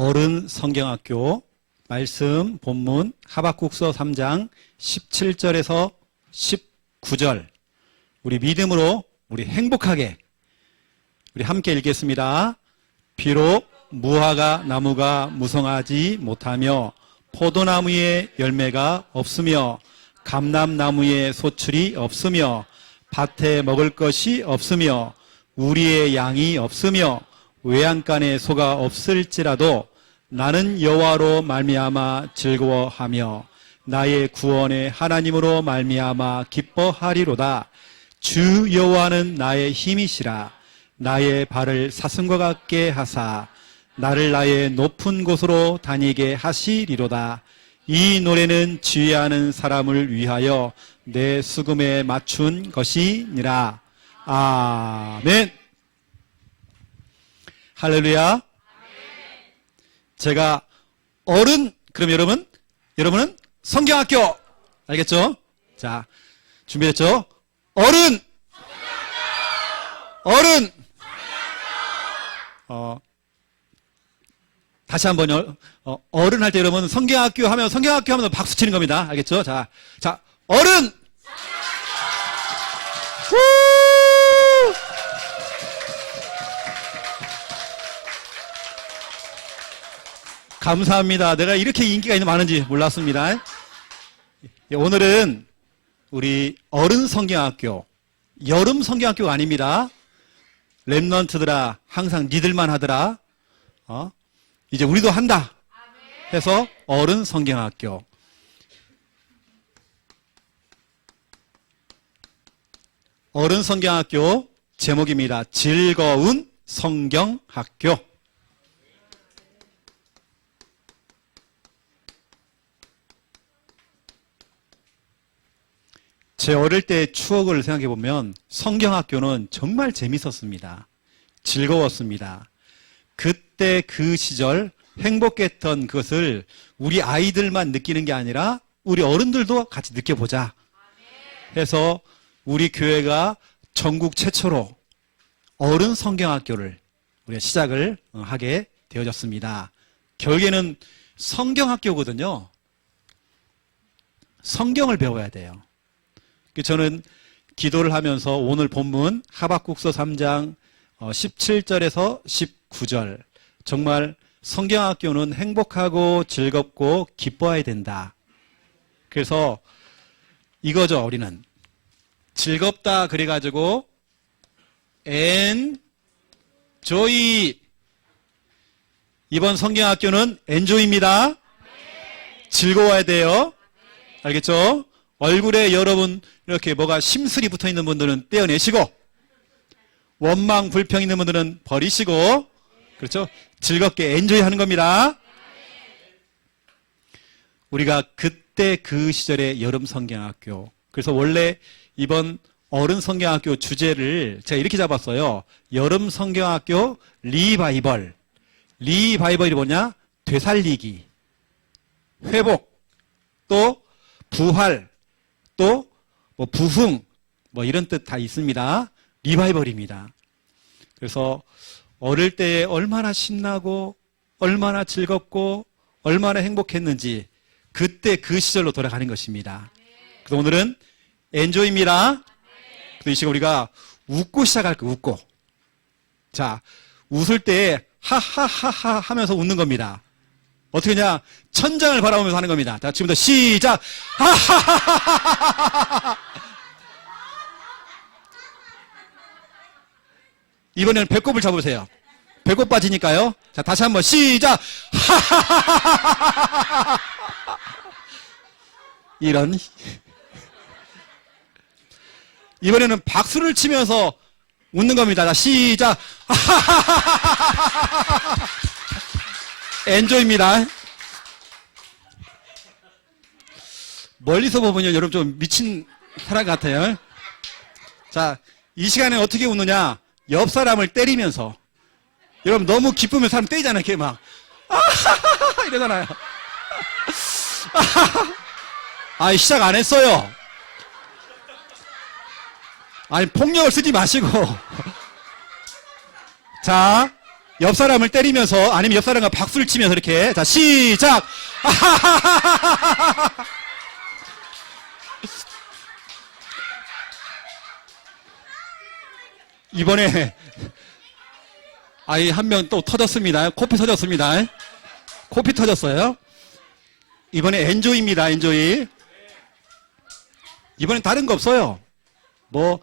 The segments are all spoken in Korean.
어른 성경학교 말씀 본문 하박국서 3장 17절에서 19절 우리 믿음으로 우리 행복하게 우리 함께 읽겠습니다. 비록 무화과 나무가 무성하지 못하며 포도나무에 열매가 없으며 감람나무에 소출이 없으며 밭에 먹을 것이 없으며 우리의 양이 없으며 외양간에 소가 없을지라도 나는 여호와로 말미암아 즐거워하며 나의 구원의 하나님으로 말미암아 기뻐하리로다. 주 여호와는 나의 힘이시라. 나의 발을 사슴과 같게 하사 나를 나의 높은 곳으로 다니게 하시리로다. 이 노래는 지혜하는 사람을 위하여 내 수금에 맞춘 것이니라. 아멘. 할렐루야. 제가 어른, 그럼 여러분은 성경학교. 알겠죠? 자, 준비됐죠? 어른! 다시 한번요. 어른 할 때 여러분 성경학교 하면 박수 치는 겁니다. 알겠죠? 자, 어른! 후! 감사합니다. 내가 이렇게 인기가 많은지 몰랐습니다. 오늘은 우리 어른 성경학교, 여름 성경학교가 아닙니다. 랩런트들아, 항상 니들만 하더라. 이제 우리도 한다 해서 어른 성경학교. 어른 성경학교 제목입니다. 즐거운 성경학교. 제 어릴 때 추억을 생각해 보면 성경학교는 정말 재밌었습니다. 즐거웠습니다. 그때 그 시절 행복했던 그것을 우리 아이들만 느끼는 게 아니라 우리 어른들도 같이 느껴보자 해서 우리 교회가 전국 최초로 어른 성경학교를 우리가 시작을 하게 되어졌습니다. 결국에는 성경학교거든요. 성경을 배워야 돼요. 저는 기도를 하면서 오늘 본문 하박국서 3장 17절에서 19절 정말 성경학교는 행복하고 즐겁고 기뻐해야 된다. 그래서 이거죠. 우리는 즐겁다 그래가지고 enjoy. 이번 성경학교는 enjoy입니다. 즐거워야 돼요. 알겠죠? 얼굴에 여러분 이렇게 뭐가 심술이 붙어있는 분들은 떼어내시고 원망 불평 있는 분들은 버리시고, 그렇죠? 즐겁게 엔조이 하는 겁니다. 우리가 그때 그 시절의 여름 성경학교, 그래서 원래 이번 어른 성경학교 주제를 제가 이렇게 잡았어요. 여름 성경학교 리바이벌. 리바이벌이 뭐냐? 되살리기, 회복, 또 부활, 또 뭐 부흥, 뭐 이런 뜻 다 있습니다. 리바이벌입니다. 그래서 어릴 때 얼마나 신나고 얼마나 즐겁고 얼마나 행복했는지 그때 그 시절로 돌아가는 것입니다. 그래서 오늘은 엔조이입니다. 그래서 이 시간 우리가 웃고 시작할 거예요. 웃고. 자, 웃을 때 하하하하 하면서 웃는 겁니다. 어떻게 하냐? 천장을 바라보면서 하는 겁니다. 자, 지금부터 시작. 하하하하하하. 이번에는 배꼽을 잡으세요. 배꼽 빠지니까요. 자, 다시 한번 시작. 하하하하하하. 이런. 이번에는 박수를 치면서 웃는 겁니다. 자, 시작. 하하하하하하. 엔조이입니다. 멀리서 보면 여러분 좀 미친 사람 같아요. 자, 이 시간에 어떻게 웃느냐? 옆 사람을 때리면서. 여러분 너무 기쁘면 사람 때리잖아요. 이렇게 막 이러잖아요. 아니 시작 안 했어요. 아니 폭력을 쓰지 마시고. 자, 옆 사람을 때리면서 아니면 옆 사람과 박수를 치면서 이렇게 자 시작. 이번에 아이 한 명 또 터졌습니다. 코피 터졌습니다. 코피 터졌어요. 이번에 엔조이입니다. 엔조이. 이번엔 다른 거 없어요. 뭐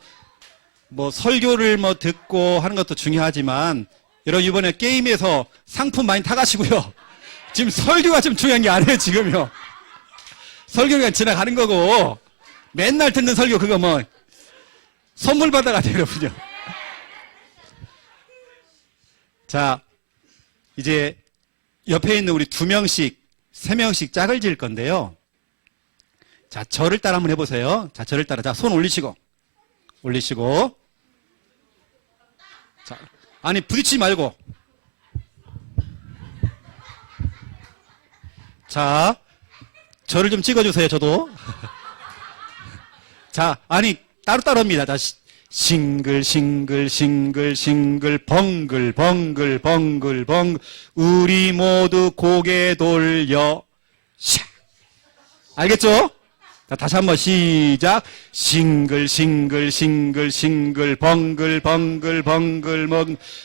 설교를 듣고 하는 것도 중요하지만 여러분 이번에 게임에서 상품 많이 타가시고요. 지금 설교가 좀 중요한 게 아니에요. 지금요. 설교가 지나가는 거고 맨날 듣는 설교 그거 뭐 선물 받아가세요. 여러분요. 자 이제 옆에 있는 우리 2명씩 3명씩 짝을 지을 건데요. 자 저를 따라 한번 해보세요. 자 저를 따라 자 손 올리시고 자 아니 부딪히지 말고 자 저를 좀 찍어주세요. 저도 자 아니 따로따로 합니다. 자 싱글 벙글 우리 모두 고개 돌려 샤 알겠죠? 자, 다시 한번 시작. 싱글 벙글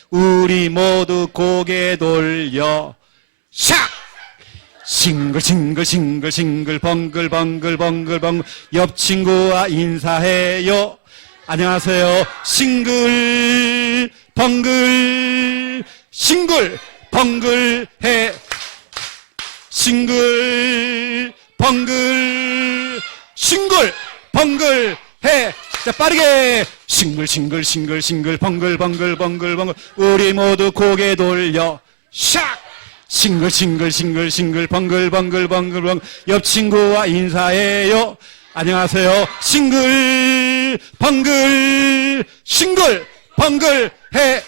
우리 모두 고개 돌려 샥 싱글 벙글 옆 친구와 인사해요. 안녕하세요. 싱글 벙글 해 싱글 벙글 해. 자 빠르게 싱글 벙글 우리 모두 고개 돌려 샥 싱글 벙글 옆 친구와 인사해요. 안녕하세요. 싱글 벙글 해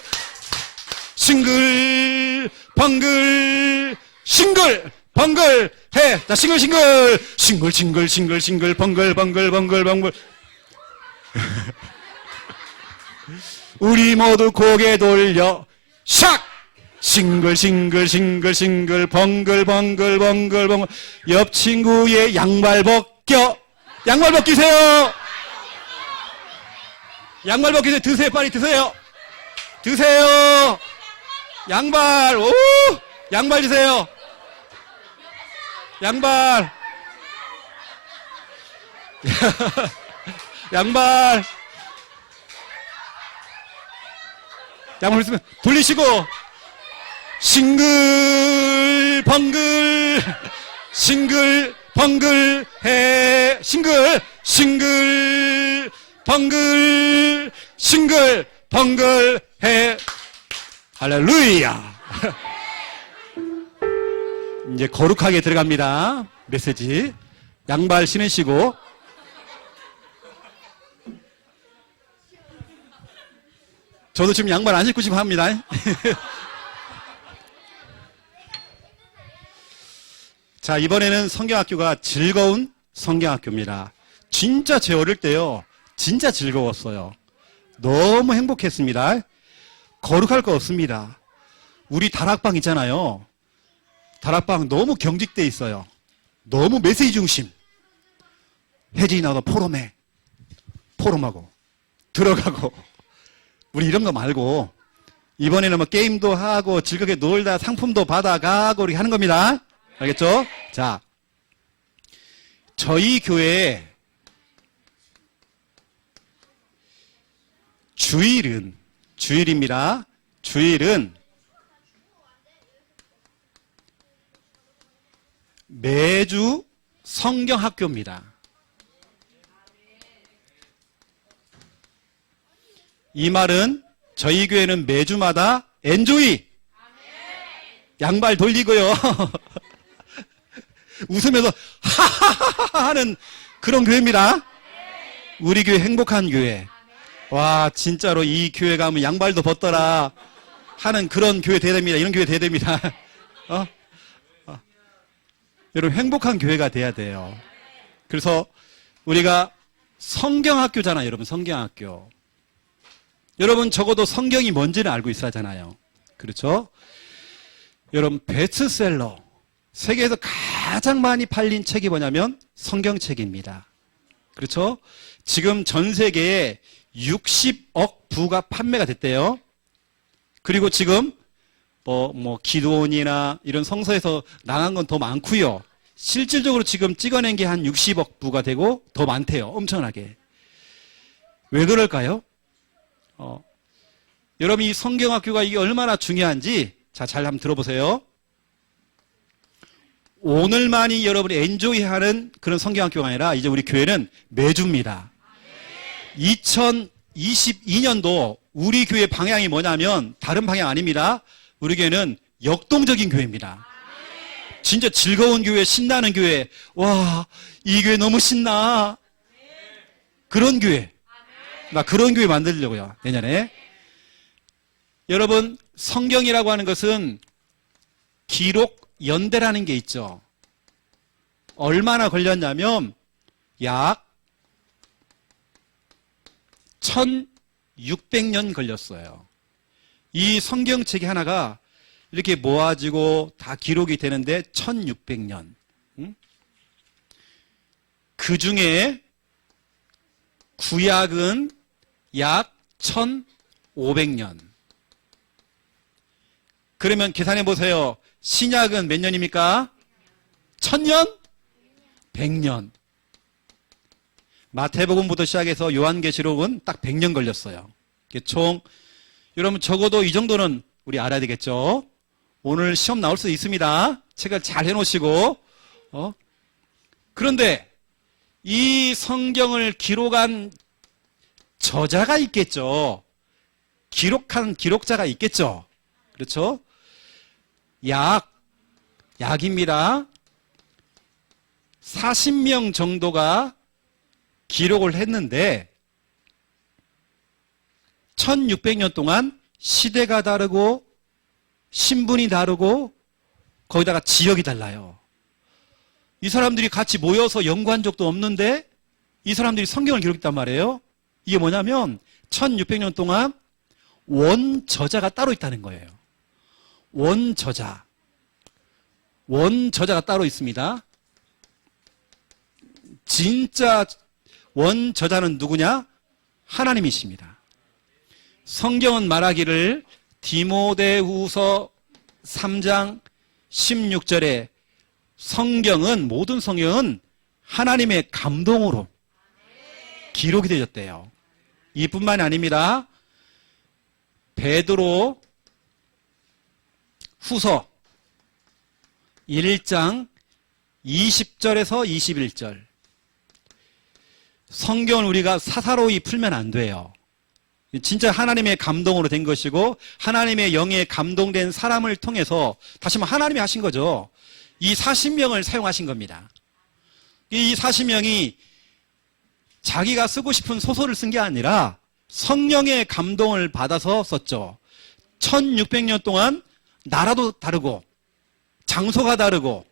싱글 벙글 해. 자 싱글 벙글 우리 모두 고개 돌려 샥 싱글 벙글 옆 친구의 양말 벗겨. 양말 벗기세요. 양말 벗기세요. 드세요. 빨리 드세요. 양말. 오! 양말 주세요. 양말. 양말 있으면 돌리시고 싱글 벙글 해 싱글 벙글 해. 할렐루야. 이제 거룩하게 들어갑니다. 메시지. 양발 신으시고 저도 지금 양말 안 신고 싶어 합니다. 자, 이번에는 성경학교가 즐거운 성경학교입니다. 진짜 제 어릴 때요. 진짜 즐거웠어요. 너무 행복했습니다. 거룩할 거 없습니다. 우리 다락방 있잖아요. 다락방 너무 경직돼 있어요. 너무 메시지 중심. 혜진이 나도 포럼하고 들어가고 우리 이런 거 말고 이번에는 뭐 게임도 하고 즐겁게 놀다 상품도 받아가고 이렇게 하는 겁니다. 알겠죠? 자, 저희 교회에 주일입니다. 주일은 매주 성경학교입니다. 이 말은 저희 교회는 매주마다 엔조이 양발 돌리고요. 웃으면서 하하하하 하는 그런 교회입니다. 우리 교회 행복한 교회. 와 진짜로 이 교회 가면 양발도 벗더라 하는 그런 교회 돼야 됩니다. 이런 교회 돼야 됩니다. 여러분 행복한 교회가 돼야 돼요. 그래서 우리가 성경학교잖아요. 여러분 성경학교. 여러분 적어도 성경이 뭔지는 알고 있어야 하잖아요. 그렇죠? 여러분, 베스트셀러, 세계에서 가장 많이 팔린 책이 뭐냐면 성경책입니다. 그렇죠? 지금 전 세계에 60억 부가 판매가 됐대요. 그리고 지금 기도원이나 이런 성서에서 나간 건 더 많고요. 실질적으로 지금 찍어낸 게 한 60억 부가 되고 더 많대요. 엄청나게. 왜 그럴까요? 여러분, 이 성경학교가 이게 얼마나 중요한지 잘 한번 들어보세요. 오늘만이 여러분이 엔조이하는 그런 성경학교가 아니라 이제 우리 교회는 매주입니다. 2022년도 우리 교회 방향이 뭐냐면 다른 방향 아닙니다. 우리 교회는 역동적인 교회입니다. 진짜 즐거운 교회, 신나는 교회. 와, 이 교회 너무 신나. 그런 교회. 나 그런 교회 만들려고요, 내년에. 여러분, 성경이라고 하는 것은 기록 연대라는 게 있죠. 얼마나 걸렸냐면 약 1600년 걸렸어요. 이 성경책이 하나가 이렇게 모아지고 다 기록이 되는데 1600년. 그 중에 구약은 약 1500년. 그러면 계산해 보세요. 신약은 몇 년입니까? 1000년? 100년. 마태복음부터 시작해서 요한계시록은 딱 100년 걸렸어요. 총, 여러분 적어도 이 정도는 우리 알아야 되겠죠? 오늘 시험 나올 수 있습니다. 책을 잘 해놓으시고. 그런데 이 성경을 기록한 저자가 있겠죠. 기록한 기록자가 있겠죠. 그렇죠? 약입니다. 40명 정도가 기록을 했는데 1600년 동안 시대가 다르고 신분이 다르고 거기다가 지역이 달라요. 이 사람들이 같이 모여서 연구한 적도 없는데 이 사람들이 성경을 기록했단 말이에요. 이게 뭐냐면 1600년 동안 원저자가 따로 있다는 거예요. 원저자가 따로 있습니다. 진짜 원저자는 누구냐? 하나님이십니다. 성경은 말하기를 디모데후서 3장 16절에 모든 성경은 하나님의 감동으로 기록이 되었대요. 이뿐만이 아닙니다. 베드로 후서 1장 20절에서 21절. 성경을 우리가 사사로이 풀면 안 돼요. 진짜 하나님의 감동으로 된 것이고 하나님의 영에 감동된 사람을 통해서 다시 한번 하나님이 하신 거죠. 이 40명을 사용하신 겁니다. 이 40명이 자기가 쓰고 싶은 소설을 쓴 게 아니라 성령의 감동을 받아서 썼죠. 1600년 동안 나라도 다르고 장소가 다르고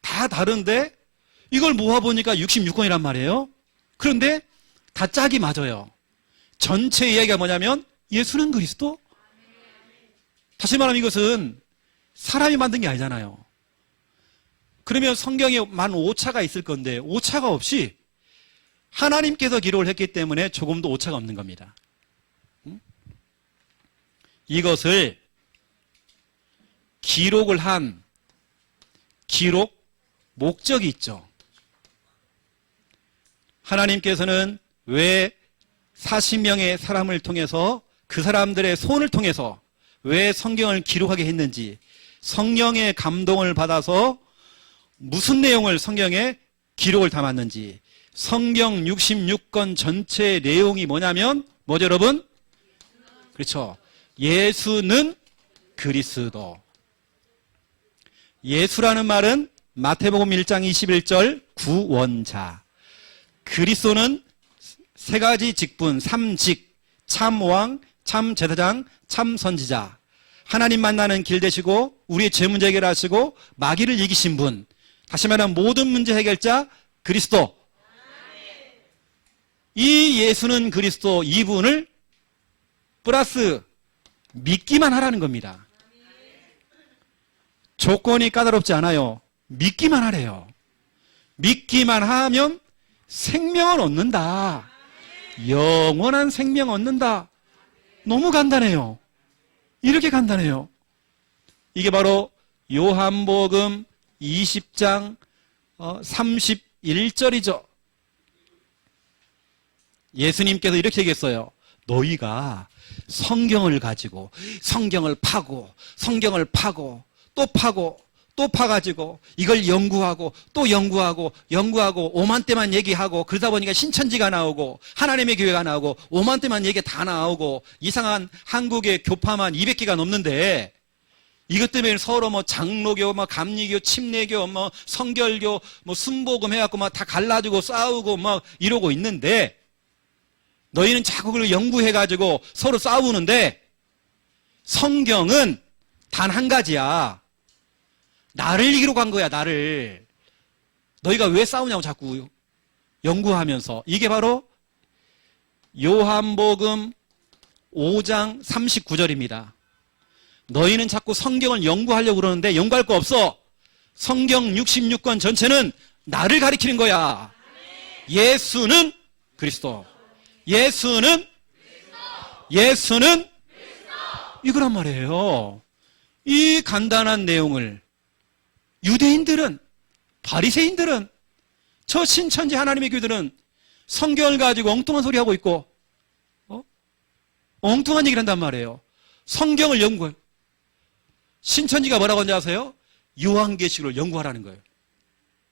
다 다른데 이걸 모아보니까 66권이란 말이에요. 그런데 다 짝이 맞아요. 전체 이야기가 뭐냐면 예수는 그리스도? 다시 말하면 이것은 사람이 만든 게 아니잖아요. 그러면 성경에 만 오차가 있을 건데 오차가 없이 하나님께서 기록을 했기 때문에 조금도 오차가 없는 겁니다. 이것을 기록을 한 기록 목적이 있죠. 하나님께서는 왜 40명의 사람을 통해서 그 사람들의 손을 통해서 왜 성경을 기록하게 했는지, 성령의 감동을 받아서 무슨 내용을 성경에 기록을 담았는지, 성경 66권 전체의 내용이 뭐냐면 뭐죠 여러분? 그렇죠. 예수는 그리스도. 예수라는 말은 마태복음 1장 21절 구원자. 그리스도는 세 가지 직분, 삼직, 참왕, 참제사장, 참선지자. 하나님 만나는 길 되시고 우리의 죄 문제 해결하시고 마귀를 이기신 분. 다시 말하면 모든 문제 해결자 그리스도. 이 예수는 그리스도 이분을 플러스 믿기만 하라는 겁니다. 조건이 까다롭지 않아요. 믿기만 하래요. 믿기만 하면 생명을 얻는다. 영원한 생명 얻는다. 너무 간단해요. 이렇게 간단해요. 이게 바로 요한복음 20장 31절이죠. 예수님께서 이렇게 얘기했어요. 너희가 성경을 가지고 성경을 파고 성경을 파고 또 파고 또 파가지고 이걸 연구하고 또 연구하고 오만때만 얘기하고 그러다 보니까 신천지가 나오고 하나님의 교회가 나오고 오만때만 얘기 다 나오고 이상한 한국의 교파만 200개가 넘는데 이것 때문에 서로 뭐 장로교, 뭐 감리교, 침례교, 뭐 성결교, 뭐 순복음 해갖고 막 다 갈라지고 싸우고 막 이러고 있는데 너희는 자꾸 그걸 연구해가지고 서로 싸우는데 성경은 단 한 가지야. 나를 이기러 간 거야, 나를. 너희가 왜 싸우냐고 자꾸 연구하면서. 이게 바로 요한복음 5장 39절입니다. 너희는 자꾸 성경을 연구하려고 그러는데 연구할 거 없어. 성경 66권 전체는 나를 가리키는 거야. 예수는 그리스도. 예수는 이거란 말이에요. 이 간단한 내용을 유대인들은, 바리새인들은, 저 신천지 하나님의 교회들은 성경을 가지고 엉뚱한 소리 하고 있고 엉뚱한 얘기를 한단 말이에요. 성경을 연구해요. 신천지가 뭐라고 하는지 아세요? 요한계시록을 연구하라는 거예요.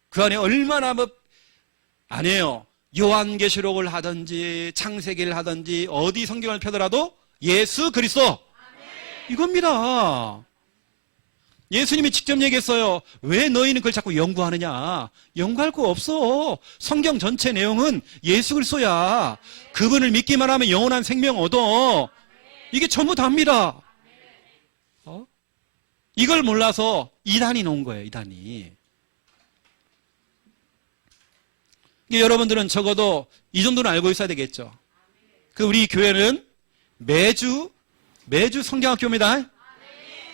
그 안에 얼마나 아니에요. 요한계시록을 하든지 창세기를 하든지 어디 성경을 펴더라도 예수 그리스도 이겁니다. 예수님이 직접 얘기했어요. 왜 너희는 그걸 자꾸 연구하느냐? 연구할 거 없어. 성경 전체 내용은 예수 그리스도야. 그분을 믿기만 하면 영원한 생명 얻어. 이게 전부 답니다. 이걸 몰라서 이단이 놓은 거예요. 이단이. 여러분들은 적어도 이 정도는 알고 있어야 되겠죠. 우리 교회는 매주 성경학교입니다.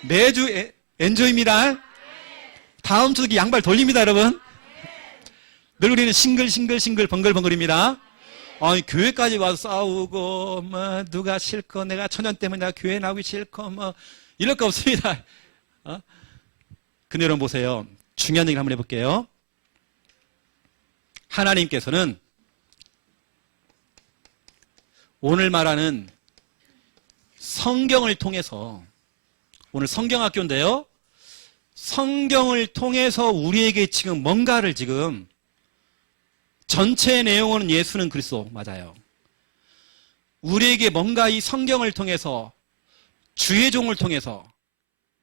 매주 엔조입니다. 다음 주 양발 돌립니다, 여러분. 늘 우리는 싱글 번글번글입니다. 교회까지 와서 싸우고 누가 싫고 내가 천연 때문에 내가 교회 나오기 싫고 이럴 거 없습니다. 근데 여러분 보세요. 중요한 얘기를 한번 해볼게요. 하나님께서는 오늘 말하는 성경을 통해서, 오늘 성경학교인데요. 성경을 통해서 우리에게 지금 뭔가를 지금 전체 내용은 예수는 그리스도 맞아요. 우리에게 뭔가 이 성경을 통해서 주의 종을 통해서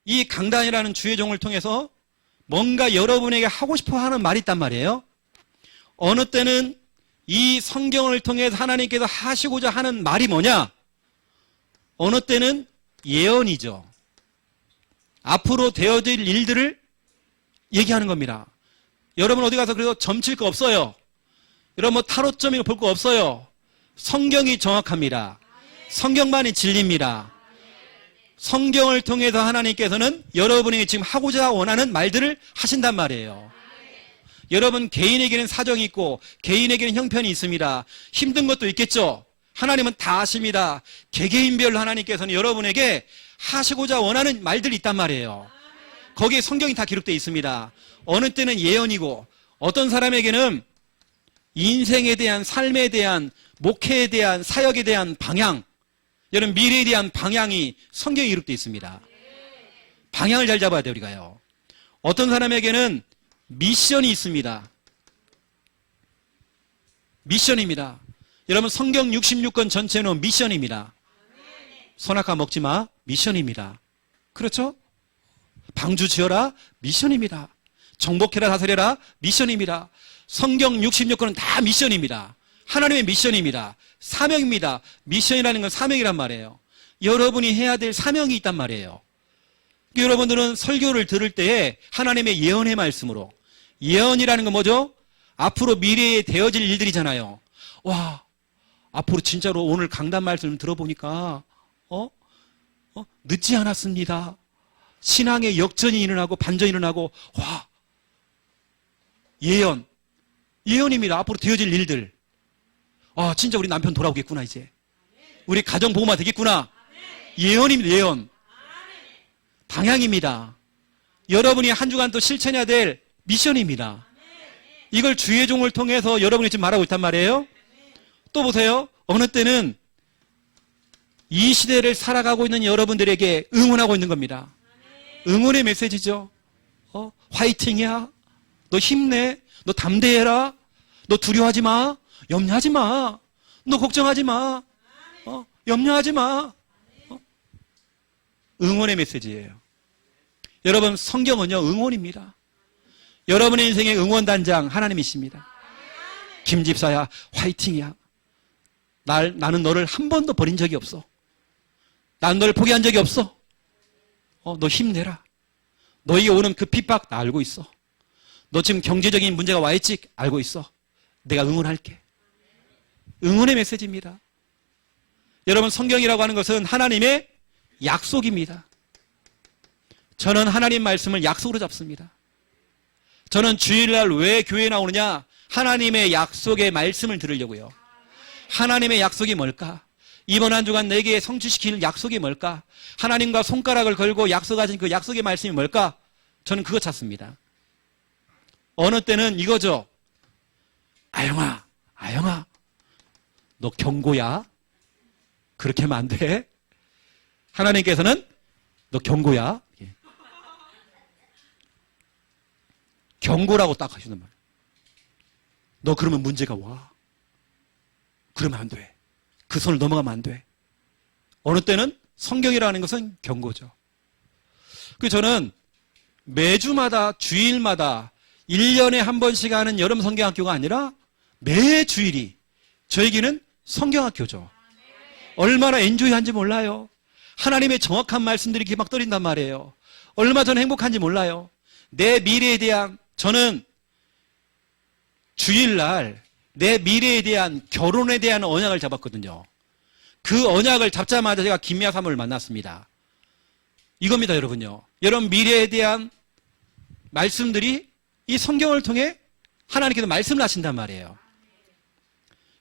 이 강단이라는 주의 종을 통해서 뭔가 여러분에게 하고 싶어 하는 말이 있단 말이에요. 어느 때는 이 성경을 통해서 하나님께서 하시고자 하는 말이 뭐냐? 어느 때는 예언이죠. 앞으로 되어질 일들을 얘기하는 겁니다. 여러분 어디 가서 그래서 점칠 거 없어요. 여러분 타로점이고 볼 거 없어요. 성경이 정확합니다. 성경만이 진리입니다. 성경을 통해서 하나님께서는 여러분에게 지금 하고자 원하는 말들을 하신단 말이에요. 여러분 개인에게는 사정이 있고 개인에게는 형편이 있습니다. 힘든 것도 있겠죠. 하나님은 다 아십니다. 개개인별로 하나님께서는 여러분에게 하시고자 원하는 말들이 있단 말이에요. 거기에 성경이 다 기록되어 있습니다. 어느 때는 예언이고 어떤 사람에게는 인생에 대한, 삶에 대한, 목회에 대한, 사역에 대한 방향, 여러분 미래에 대한 방향이 성경에 기록되어 있습니다. 방향을 잘 잡아야 돼요, 우리가요. 어떤 사람에게는 미션이 있습니다. 미션입니다. 여러분 성경 66권 전체는 미션입니다. 선악과 먹지 마, 미션입니다. 그렇죠? 방주 지어라, 미션입니다. 정복해라, 다스려라, 미션입니다. 성경 66권은 다 미션입니다. 하나님의 미션입니다. 사명입니다. 미션이라는 건 사명이란 말이에요. 여러분이 해야 될 사명이 있단 말이에요. 여러분들은 설교를 들을 때에 하나님의 예언의 말씀으로, 예언이라는 건 뭐죠? 앞으로 미래에 되어질 일들이잖아요. 와, 앞으로 진짜로 오늘 강단 말씀 들어보니까 늦지 않았습니다. 신앙의 역전이 일어나고 반전이 일어나고, 와, 예언입니다. 앞으로 되어질 일들. 아, 진짜 우리 남편 돌아오겠구나, 이제. 우리 가정 복음화 되겠구나. 예언입니다, 예언. 방향입니다. 여러분이 한 주간 또 실천해야 될 미션입니다. 이걸 주의 종을 통해서 여러분이 지금 말하고 있단 말이에요. 또 보세요. 어느 때는 이 시대를 살아가고 있는 여러분들에게 응원하고 있는 겁니다. 응원의 메시지죠. 화이팅이야. 너 힘내. 너 담대해라. 너 두려워하지 마. 염려하지 마. 너 걱정하지 마. 염려하지 마. 응원의 메시지예요. 여러분, 성경은요, 응원입니다. 여러분의 인생의 응원단장 하나님이십니다. 김집사야, 화이팅이야. 나는 너를 한 번도 버린 적이 없어. 난 너를 포기한 적이 없어. 너 힘내라. 너에게 오는 그 핍박 나 알고 있어. 너 지금 경제적인 문제가 와 있지? 알고 있어. 내가 응원할게. 응원의 메시지입니다. 여러분, 성경이라고 하는 것은 하나님의 약속입니다. 저는 하나님 말씀을 약속으로 잡습니다. 저는 주일날 왜 교회에 나오느냐? 하나님의 약속의 말씀을 들으려고요. 하나님의 약속이 뭘까? 이번 한 주간 내게 성취시킬 약속이 뭘까? 하나님과 손가락을 걸고 약속하신 그 약속의 말씀이 뭘까? 저는 그거 찾습니다. 어느 때는 이거죠. 아영아, 너 경고야. 그렇게 하면 안 돼. 하나님께서는 너 경고야. 경고라고 딱 하시는 말이에요. 너 그러면 문제가 와. 그러면 안 돼. 그 선을 넘어가면 안 돼. 어느 때는 성경이라는 것은 경고죠. 그래서 저는 매주마다, 주일마다 1년에 한 번씩 하는 여름 성경학교가 아니라 매 주일이 저에게는 성경학교죠. 얼마나 엔조이한지 몰라요. 하나님의 정확한 말씀들이 이렇게 막 떨어진단 말이에요. 얼마나 저는 행복한지 몰라요. 내 미래에 대한, 저는 주일날 내 미래에 대한, 결혼에 대한 언약을 잡았거든요. 그 언약을 잡자마자 제가 김미아 사모를 만났습니다. 이겁니다, 여러분요. 여러분 미래에 대한 말씀들이 이 성경을 통해 하나님께서 말씀을 하신단 말이에요.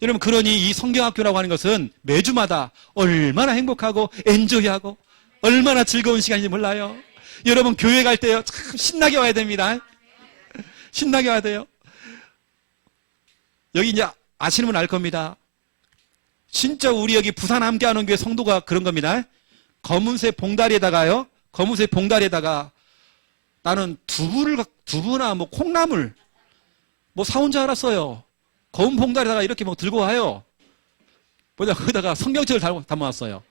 여러분, 그러니 이 성경학교라고 하는 것은 매주마다 얼마나 행복하고 엔조이하고 얼마나 즐거운 시간인지 몰라요. 여러분 교회 갈 때요, 참 신나게 와야 됩니다. 신나게 와야 돼요. 여기 이제 아시는 분 알 겁니다. 진짜 우리 여기 부산 함께하는 교회 성도가 그런 겁니다. 검은색 봉다리에다가요, 검은색 봉다리에다가 나는 두부나 뭐 콩나물 뭐 사온 줄 알았어요. 검은 봉다리에다가 이렇게 뭐 들고 와요. 뭐냐, 거기다가 성경책을 담아왔어요.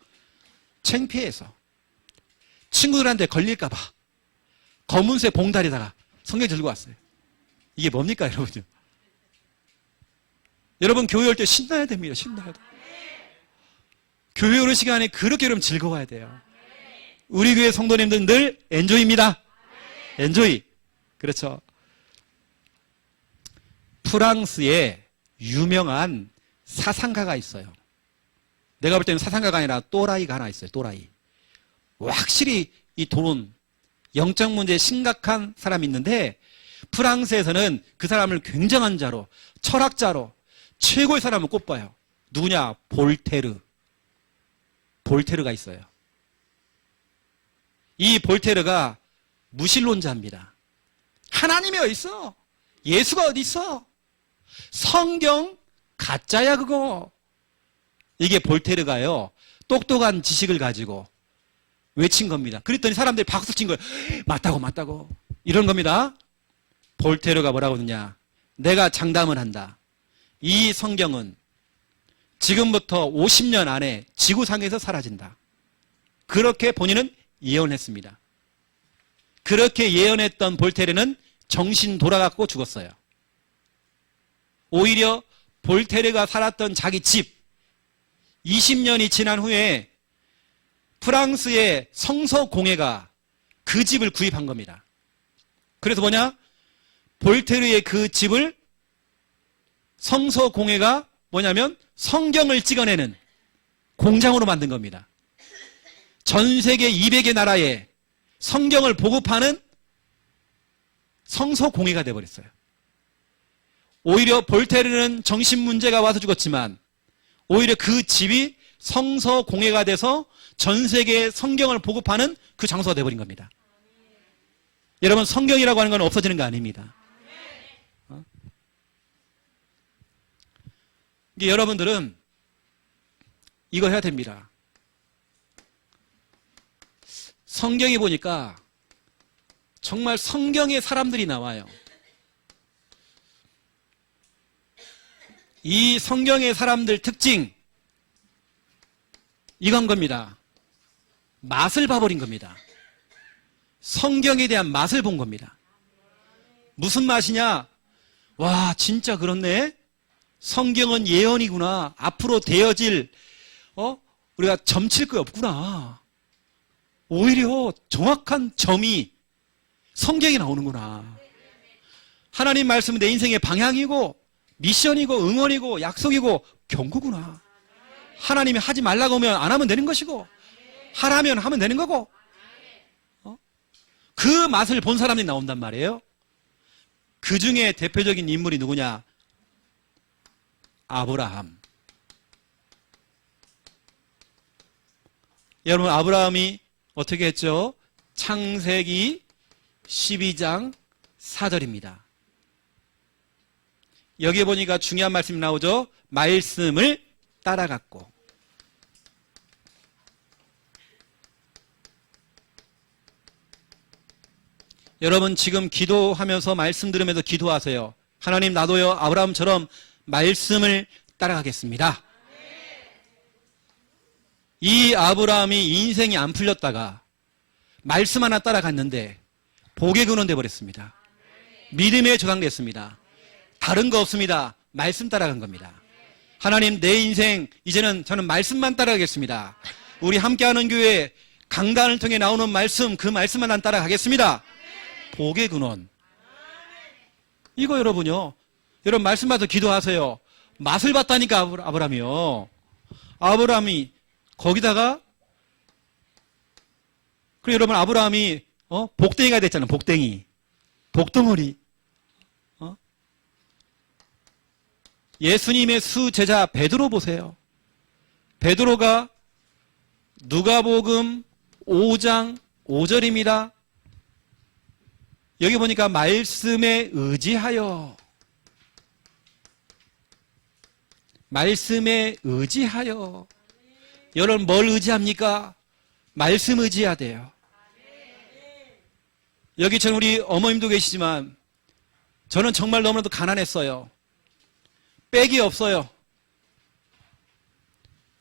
창피해서. 친구들한테 걸릴까봐 검은색 봉다리에다가 성경책 들고 왔어요. 이게 뭡니까, 여러분? 여러분 교회 올 때 신나야 됩니다. 신나야 돼요. 교회 오는 시간에 그렇게 여러분 즐거워야 돼요. 우리 교회 성도님들은 늘 엔조이입니다. 엔조이. 그렇죠. 프랑스에 유명한 사상가가 있어요. 내가 볼 때는 사상가가 아니라 또라이가 하나 있어요. 또라이. 확실히 이 돈은 영적 문제에 심각한 사람이 있는데, 프랑스에서는 그 사람을 굉장한 자로, 철학자로 최고의 사람을 꼽아요. 누구냐? 볼테르가 있어요. 이 볼테르가 무신론자입니다. 하나님이 어디 있어? 예수가 어디 있어? 성경 가짜야 그거. 이게 볼테르가요, 똑똑한 지식을 가지고 외친 겁니다. 그랬더니 사람들이 박수 친 거예요. 맞다고 이런 겁니다. 볼테르가 뭐라고 하느냐? 내가 장담을 한다. 이 성경은 지금부터 50년 안에 지구상에서 사라진다. 그렇게 본인은 예언했습니다. 그렇게 예언했던 볼테르는 정신 돌아갔고 죽었어요. 오히려 볼테르가 살았던 자기 집, 20년이 지난 후에 프랑스의 성서공회가 그 집을 구입한 겁니다. 그래서 뭐냐? 볼테르의 그 집을 성서공회가 뭐냐면 성경을 찍어내는 공장으로 만든 겁니다. 전 세계 200의 나라에 성경을 보급하는 성서공회가 되어버렸어요. 오히려 볼테르는 정신문제가 와서 죽었지만 오히려 그 집이 성서공회가 돼서 전 세계에 성경을 보급하는 그 장소가 되어버린 겁니다. 여러분, 성경이라고 하는 건 없어지는 거 아닙니다. 이게 여러분들은 이거 해야 됩니다. 성경에 보니까 정말 성경의 사람들이 나와요. 이 성경의 사람들 특징, 이건 겁니다. 맛을 봐버린 겁니다. 성경에 대한 맛을 본 겁니다. 무슨 맛이냐? 와, 진짜 그렇네. 성경은 예언이구나. 앞으로 되어질 우리가 점칠 거 없구나. 오히려 정확한 점이 성경에 나오는구나. 하나님 말씀은 내 인생의 방향이고 미션이고 응원이고 약속이고 경고구나. 하나님이 하지 말라고 하면 안 하면 되는 것이고 하라면 하면 되는 거고, 그 맛을 본 사람이 나온단 말이에요. 그 중에 대표적인 인물이 누구냐? 아브라함. 여러분, 아브라함이 어떻게 했죠? 창세기 12장 4절입니다. 여기에 보니까 중요한 말씀이 나오죠. 말씀을 따라갔고. 여러분, 지금 기도하면서 말씀 들으면서 기도하세요. 하나님, 나도요 아브라함처럼 말씀을 따라가겠습니다. 이 아브라함이 인생이 안 풀렸다가 말씀 하나 따라갔는데 복의 근원 되어버렸습니다. 믿음에 조상됐습니다. 다른 거 없습니다. 말씀 따라간 겁니다. 하나님, 내 인생 이제는 저는 말씀만 따라가겠습니다. 우리 함께하는 교회 강단을 통해 나오는 말씀, 그 말씀만 난 따라가겠습니다. 복의 근원. 이거 여러분요, 여러분 말씀 받아서 기도하세요. 맛을 봤다니까. 아브라함이요. 아브라함이 거기다가, 그리고 여러분 아브라함이 복덩이가 됐잖아요. 복덩이, 복덩어리. 예수님의 수제자 베드로 보세요. 베드로가 누가복음 5장 5절입니다. 여기 보니까 말씀에 의지하여, 말씀에 의지하여. 여러분 뭘 의지합니까? 말씀 의지해야 돼요. 여기 전 우리 어머님도 계시지만 저는 정말 너무나도 가난했어요. 빽이 없어요.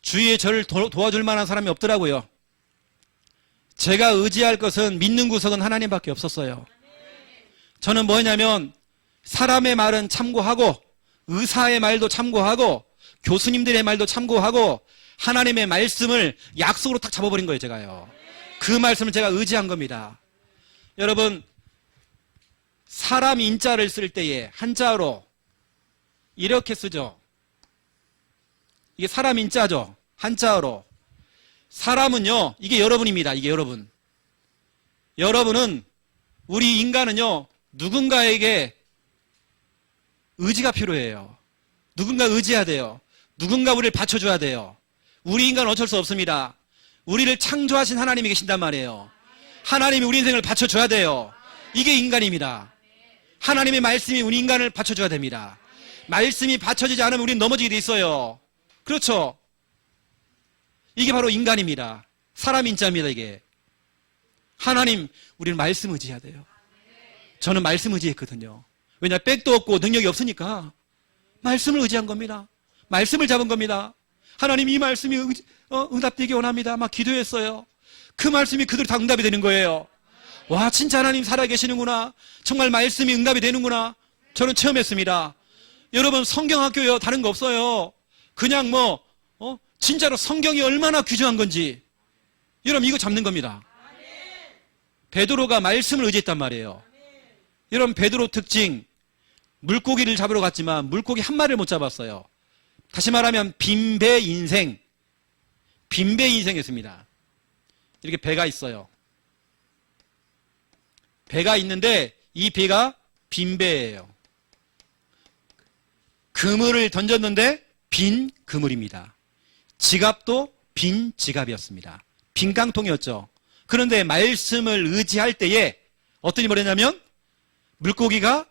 주위에 저를 도와줄 만한 사람이 없더라고요. 제가 의지할 것은, 믿는 구석은 하나님밖에 없었어요. 저는 뭐냐면 사람의 말은 참고하고 의사의 말도 참고하고 교수님들의 말도 참고하고 하나님의 말씀을 약속으로 딱 잡아버린 거예요. 제가요. 그 말씀을 제가 의지한 겁니다. 여러분, 사람 인자를 쓸 때에 한자로 이렇게 쓰죠. 이게 사람 인자죠. 한자어로. 사람은요, 이게 여러분입니다. 이게 여러분. 여러분은, 우리 인간은요, 누군가에게 의지가 필요해요. 누군가 의지해야 돼요. 누군가 우리를 받쳐줘야 돼요. 우리 인간은 어쩔 수 없습니다. 우리를 창조하신 하나님이 계신단 말이에요. 하나님이 우리 인생을 받쳐줘야 돼요. 이게 인간입니다. 하나님의 말씀이 우리 인간을 받쳐줘야 됩니다. 말씀이 받쳐지지 않으면 우리는 넘어지게 돼 있어요. 그렇죠? 이게 바로 인간입니다. 사람 인자입니다. 이게. 하나님, 우리는 말씀 의지해야 돼요. 저는 말씀 의지했거든요. 왜냐, 백도 없고 능력이 없으니까 말씀을 의지한 겁니다. 말씀을 잡은 겁니다. 하나님, 이 말씀이 응답되기 원합니다. 막 기도했어요. 그 말씀이 그대로 다 응답이 되는 거예요. 와, 진짜 하나님 살아계시는구나. 정말 말씀이 응답이 되는구나. 저는 체험했습니다. 여러분, 성경학교요, 다른 거 없어요. 그냥 진짜로 성경이 얼마나 귀중한 건지 여러분 이거 잡는 겁니다. 베드로가 말씀을 의지했단 말이에요. 여러분, 베드로 특징, 물고기를 잡으러 갔지만 물고기 한 마리를 못 잡았어요. 다시 말하면 빈배 인생이었습니다. 이렇게 배가 있어요. 배가 있는데 이 배가 빈 배예요. 그물을 던졌는데 빈 그물입니다. 지갑도 빈 지갑이었습니다. 빈 깡통이었죠. 그런데 말씀을 의지할 때에 어떤 일이 벌어졌냐면 물고기가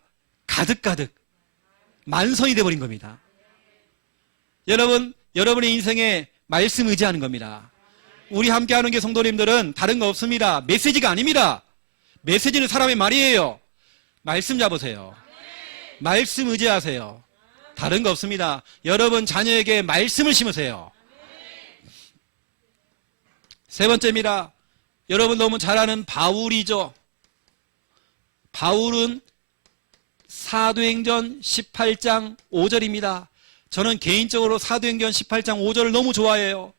가득가득 만선이 되어버린 겁니다. 여러분, 여러분의 인생에 말씀 의지하는 겁니다. 우리 함께하는 게 성도님들은 다른 거 없습니다. 메시지가 아닙니다. 메시지는 사람의 말이에요. 말씀 잡으세요. 말씀 의지하세요. 다른 거 없습니다. 여러분 자녀에게 말씀을 심으세요. 세 번째입니다. 여러분 너무 잘 아는 바울이죠. 바울은 사도행전 18장 5절입니다. 저는 개인적으로 사도행전 18장 5절을 너무 좋아해요.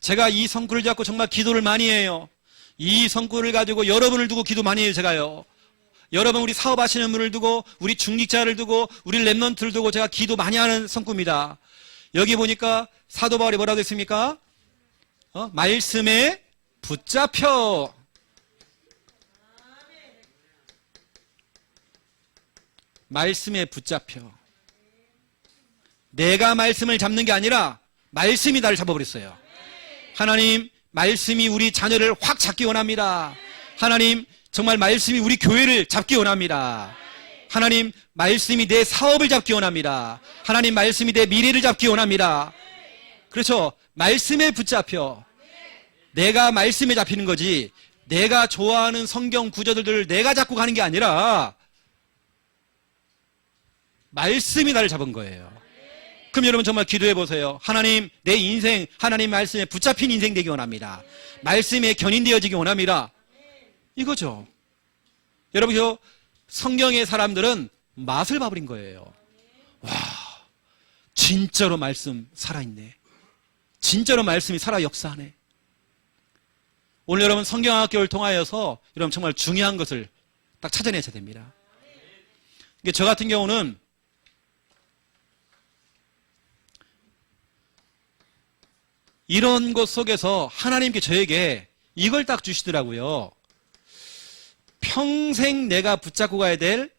제가 이 성구를 잡고 정말 기도를 많이 해요. 이 성구를 가지고 여러분을 두고 기도 많이 해요. 제가요. 여러분 우리 사업하시는 분을 두고 우리 중직자를 두고 우리 랩런트를 두고 제가 기도 많이 하는 성구입니다. 여기 보니까 사도 바울이 뭐라고 했습니까? 말씀에 붙잡혀. 말씀에 붙잡혀. 내가 말씀을 잡는 게 아니라 말씀이 나를 잡아버렸어요. 하나님, 말씀이 우리 자녀를 확 잡기 원합니다. 하나님, 정말 말씀이 우리 교회를 잡기 원합니다. 하나님, 말씀이 내 사업을 잡기 원합니다. 하나님, 말씀이 내 미래를 잡기 원합니다. 그렇죠? 말씀에 붙잡혀. 내가 말씀에 잡히는 거지 내가 좋아하는 성경 구절들을 내가 잡고 가는 게 아니라 말씀이 나를 잡은 거예요. 그럼 여러분 정말 기도해 보세요. 하나님, 내 인생 하나님 말씀에 붙잡힌 인생 되기 원합니다. 말씀에 견인되어지기 원합니다. 이거죠. 여러분, 성경의 사람들은 맛을 봐버린 거예요. 와, 진짜로 말씀 살아있네. 진짜로 말씀이 살아 역사하네. 오늘 여러분 성경학교를 통하여서 여러분 정말 중요한 것을 딱 찾아내셔야 됩니다. 저 같은 경우는 이런 것 속에서 하나님께 저에게 이걸 딱 주시더라고요. 평생 내가 붙잡고 가야 될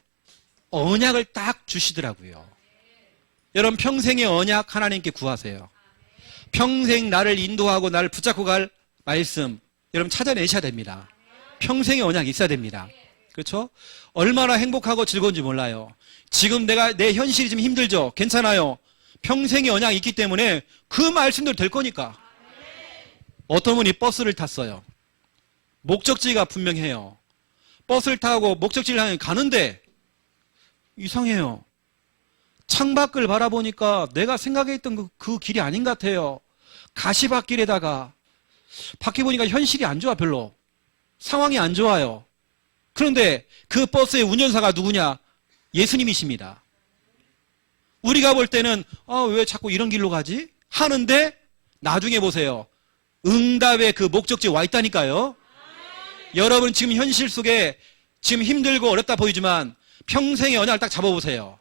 언약을 딱 주시더라고요. 여러분 평생의 언약 하나님께 구하세요. 평생 나를 인도하고 나를 붙잡고 갈 말씀 여러분 찾아내셔야 됩니다. 평생의 언약이 있어야 됩니다. 그렇죠? 얼마나 행복하고 즐거운지 몰라요. 지금 내 현실이 좀 힘들죠? 괜찮아요. 평생의 언약이 있기 때문에 그 말씀대로 될 거니까. 어떤 분이 버스를 탔어요. 목적지가 분명해요. 버스를 타고 목적지를 향해 가는데 이상해요. 창밖을 바라보니까 내가 생각했던 그 길이 아닌 것 같아요. 가시밭길에다가 밖에 보니까 현실이 안 좋아. 별로 상황이 안 좋아요. 그런데 그 버스의 운전사가 누구냐? 예수님이십니다. 우리가 볼 때는 왜 자꾸 이런 길로 가지? 하는데 나중에 보세요. 응답의 그 목적지에 와 있다니까요. 여러분 지금 현실 속에 지금 힘들고 어렵다 보이지만 평생의 언약을 딱 잡아보세요.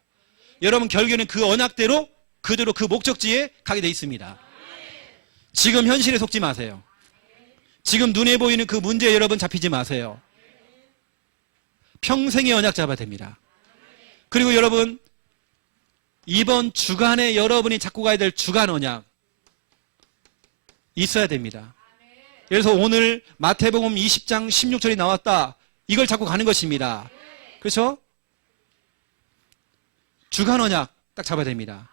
여러분 결국에는 그 언약대로 그대로 그 목적지에 가게 돼 있습니다. 지금 현실에 속지 마세요. 지금 눈에 보이는 그 문제에 여러분 잡히지 마세요. 평생의 언약 잡아야 됩니다. 그리고 여러분 이번 주간에 여러분이 잡고 가야 될 주간 언약 있어야 됩니다. 그래서 오늘 마태복음 20장 16절이 나왔다. 이걸 잡고 가는 것입니다. 그렇죠? 주간 언약 딱 잡아야 됩니다.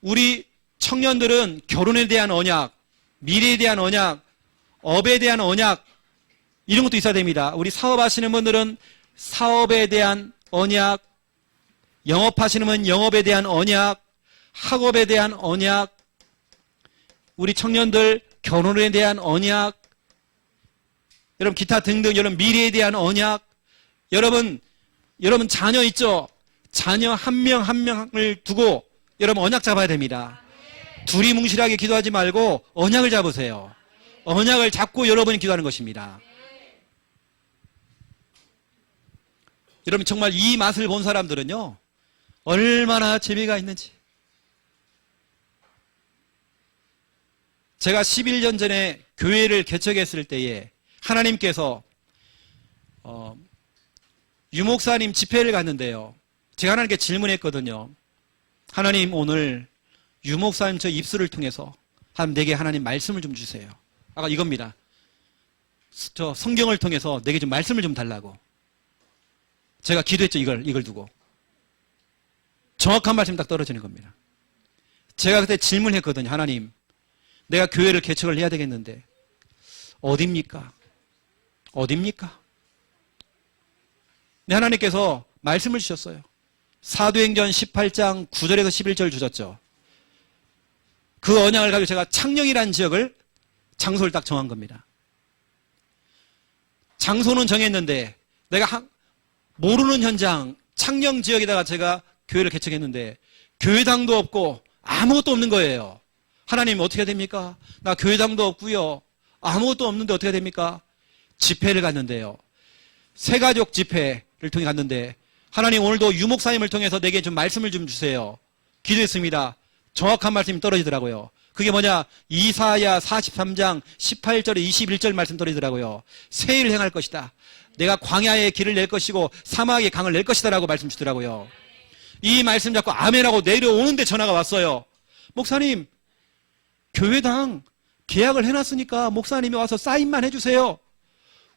우리 청년들은 결혼에 대한 언약, 미래에 대한 언약, 업에 대한 언약 이런 것도 있어야 됩니다. 우리 사업하시는 분들은 사업에 대한 언약, 영업하시는 분은 영업에 대한 언약, 학업에 대한 언약, 우리 청년들 결혼에 대한 언약, 여러분 기타 등등 여러분 미래에 대한 언약, 여러분 자녀 있죠? 자녀 한 명 한 명을 두고 여러분 언약 잡아야 됩니다. 둘이 뭉실하게 기도하지 말고 언약을 잡으세요. 언약을 잡고 여러분이 기도하는 것입니다. 여러분 정말 이 맛을 본 사람들은요 얼마나 재미가 있는지. 제가 11년 전에 교회를 개척했을 때에 하나님께서 유목사님 집회를 갔는데요. 제가 하나님께 질문했거든요. 하나님, 오늘 유목사님 저 입술을 통해서 내게 하나님 말씀을 좀 주세요. 아까 이겁니다. 저 성경을 통해서 내게 좀 말씀을 좀 달라고. 제가 기도했죠. 이걸 두고. 정확한 말씀이 딱 떨어지는 겁니다. 제가 그때 질문했거든요. 하나님, 내가 교회를 개척을 해야 되겠는데 어딥니까? 어딥니까? 네, 하나님께서 말씀을 주셨어요. 사도행전 18장 9절에서 11절 주셨죠. 그 언약을 가지고 제가 창녕이라는 지역을, 장소를 딱 정한 겁니다. 장소는 정했는데 내가 모르는 현장, 창녕 지역에다가 제가 교회를 개척했는데 교회당도 없고 아무것도 없는 거예요. 하나님, 어떻게 해야 됩니까? 나 교회당도 없고요. 아무것도 없는데 어떻게 해야 됩니까? 집회를 갔는데요. 새가족 집회를 통해 갔는데 하나님, 오늘도 유목사님을 통해서 내게 좀 말씀을 좀 주세요. 기도했습니다. 정확한 말씀이 떨어지더라고요. 그게 뭐냐? 이사야 43장 18절에 21절 말씀 떨어지더라고요. 새 일을 행할 것이다. 내가 광야에 길을 낼 것이고 사막에 강을 낼 것이다 라고 말씀 주더라고요. 이 말씀 잡고 아멘하고 내려오는데 전화가 왔어요. 목사님, 교회당 계약을 해놨으니까 목사님이 와서 사인만 해주세요.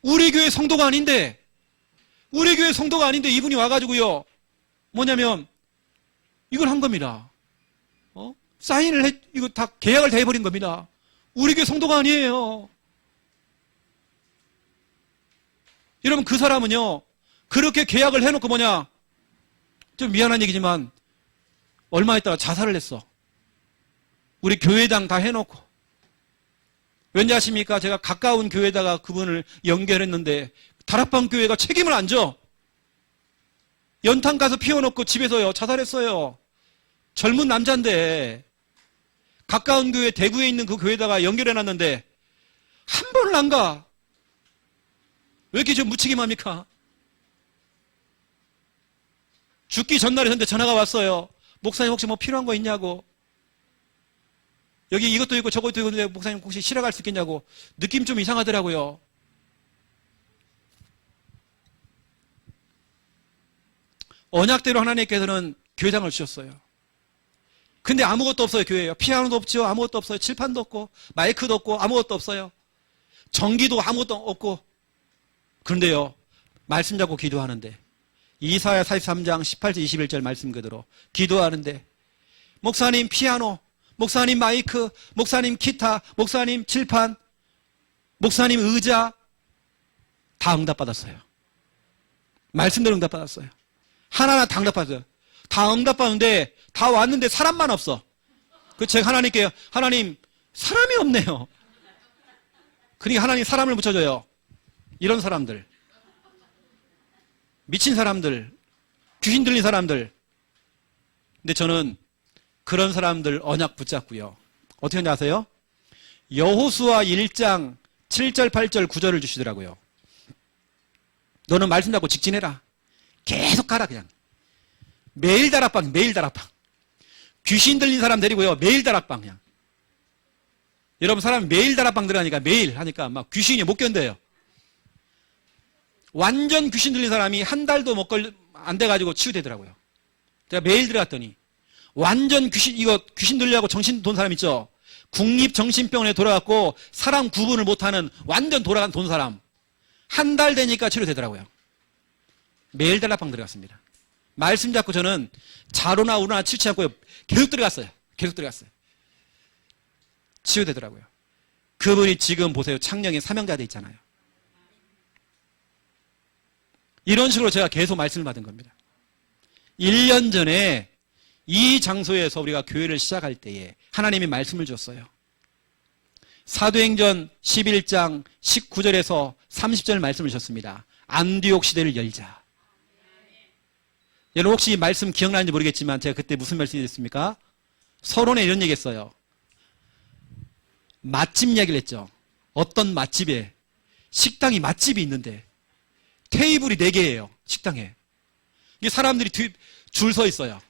우리 교회 성도가 아닌데 이분이 와가지고요. 뭐냐면 이걸 한 겁니다. 이거 다 계약을 다 해버린 겁니다. 우리 교회 성도가 아니에요. 여러분, 그 사람은요, 그렇게 계약을 해놓고 뭐냐, 좀 미안한 얘기지만 얼마 있다가 자살을 했어. 우리 교회당 다 해놓고. 왠지 아십니까? 제가 가까운 교회에다가 그분을 연결했는데 다락방 교회가 책임을 안 져. 연탄 가서 피워놓고 집에서요 자살했어요. 젊은 남자인데 가까운 교회, 대구에 있는 그 교회에다가 연결해놨는데 한 번을 안 가. 왜 이렇게 좀 무책임합니까? 죽기 전날에 저한테 전화가 왔어요. 목사님, 혹시 뭐 필요한 거 있냐고. 여기 이것도 있고 저것도 있는데 목사님 혹시 쉬러 갈 수 있겠냐고. 느낌 좀 이상하더라고요. 언약대로 하나님께서는 교회당을 주셨어요. 근데 아무것도 없어요. 교회에요. 피아노도 없죠. 아무것도 없어요. 칠판도 없고 마이크도 없고 아무것도 없어요. 전기도 아무것도 없고. 그런데요, 말씀 잡고 기도하는데 이사야 43장 18절 21절 말씀 그대로 기도하는데 목사님 피아노, 목사님 마이크, 목사님 기타, 목사님 칠판, 목사님 의자 다 응답받았어요. 말씀대로 응답받았어요. 하나하나 다 응답받았어요. 다 응답받는데 다 왔는데 사람만 없어. 그 제가 하나님께, 하나님 사람이 없네요. 그러니까 하나님 사람을 붙여줘요. 이런 사람들, 미친 사람들, 귀신 들린 사람들. 근데 저는 그런 사람들 언약 붙잡고요. 어떻게 하는지 아세요? 여호수아 1장 7절 8절 9절을 주시더라고요. 너는 말씀 잡고 직진해라. 계속 가라. 그냥 매일 다락방, 매일 다락방. 귀신 들린 사람 데리고요, 매일 다락방. 그냥 여러분, 사람이 매일 다락방 들어가니까 매일 하니까 막 귀신이 못 견뎌요. 완전 귀신 들린 사람이 한 달도 안 돼가지고 치유되더라고요. 제가 매일 들어갔더니 완전 귀신 들려고 정신 돈 사람 있죠? 국립정신병원에 돌아갔고 사람 구분을 못하는 완전 돌아간 돈 사람. 한 달 되니까 치료되더라고요. 매일 다락방 들어갔습니다. 말씀 잡고 저는 자로나 우로나 치우치 않고 계속 들어갔어요. 계속 들어갔어요. 치유되더라고요. 그분이 지금 보세요. 창녕에 사명자 돼 있잖아요. 이런 식으로 제가 계속 말씀을 받은 겁니다. 1년 전에 이 장소에서 우리가 교회를 시작할 때에 하나님이 말씀을 줬어요. 사도행전 11장 19절에서 30절 말씀을 주셨습니다. 안디옥 시대를 열자. 여러분, 혹시 이 말씀 기억나는지 모르겠지만 제가 그때 무슨 말씀이 됐습니까? 서론에 이런 얘기 했어요. 맛집 이야기를 했죠. 어떤 맛집에 식당이 맛집이 있는데 테이블이 4개예요. 식당에. 이게 사람들이 줄 서 있어요.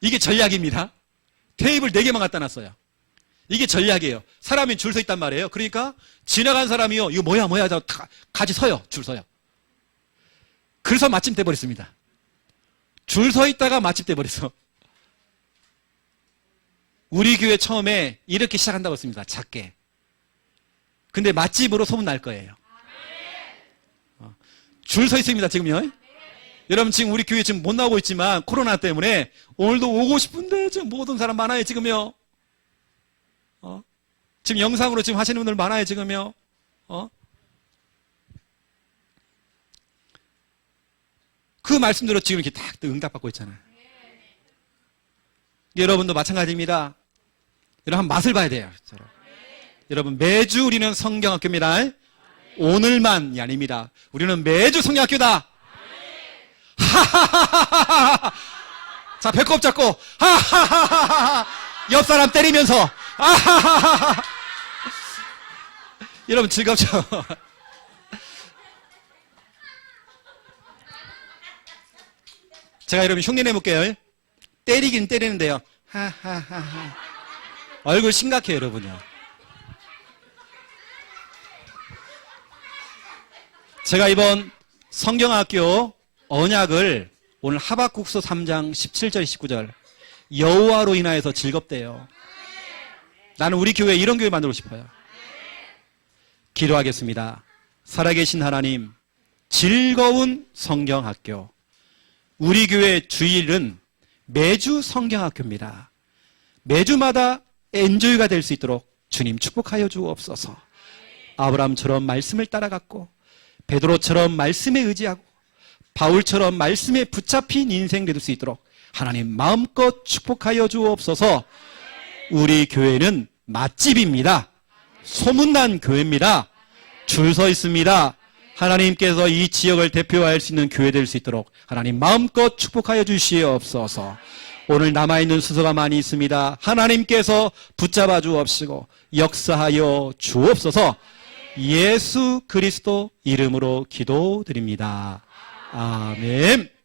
이게 전략입니다. 테이블 4개만 갖다 놨어요. 이게 전략이에요. 사람이 줄 서 있단 말이에요. 그러니까 지나간 사람이요, 이거 뭐야 하고 같이 서요. 줄 서요. 그래서 마침 돼버렸습니다. 줄 서 있다가 마침 돼버렸어. 우리 교회 처음에 이렇게 시작한다고 했습니다. 작게. 근데 맛집으로 소문날 거예요. 줄 서 있습니다. 지금요. 여러분 지금 우리 교회 지금 못 나오고 있지만 코로나 때문에 오늘도 오고 싶은데 지금 모든 사람 많아요. 지금요. 지금 영상으로 지금 하시는 분들 많아요. 지금요. 그 말씀대로 지금 이렇게 딱 응답받고 있잖아요. 여러분도 마찬가지입니다. 여러분 한번 맛을 봐야 돼요. 여러분 매주 우리는 성경학교입니다. 오늘만이 아닙니다. 우리는 매주 성경학교다. 하하하하하. 자, 배꼽 잡고 하하하하. 옆 사람 때리면서 하하하하. 여러분 즐겁죠? 제가 여러분 흉내 내볼게요. 때리긴 때리는데요. 하하하하. 얼굴 심각해요, 여러분요. 제가 이번 성경학교 언약을 오늘 하박국서 3장 17절 19절 여호와로 인하여서 즐겁대요. 나는 우리 교회에 이런 교회 만들고 싶어요. 기도하겠습니다. 살아계신 하나님, 즐거운 성경학교. 우리 교회 주일은 매주 성경학교입니다. 매주마다 엔조이가 될 수 있도록 주님 축복하여 주옵소서. 아브라함처럼 말씀을 따라갔고 베드로처럼 말씀에 의지하고 바울처럼 말씀에 붙잡힌 인생 될 수 있도록 하나님 마음껏 축복하여 주옵소서. 우리 교회는 맛집입니다. 소문난 교회입니다. 줄 서 있습니다. 하나님께서 이 지역을 대표할 수 있는 교회 될 수 있도록 하나님 마음껏 축복하여 주시옵소서. 오늘 남아있는 수서가 많이 있습니다. 하나님께서 붙잡아 주옵시고 역사하여 주옵소서. 예수 그리스도 이름으로 기도드립니다. 아멘.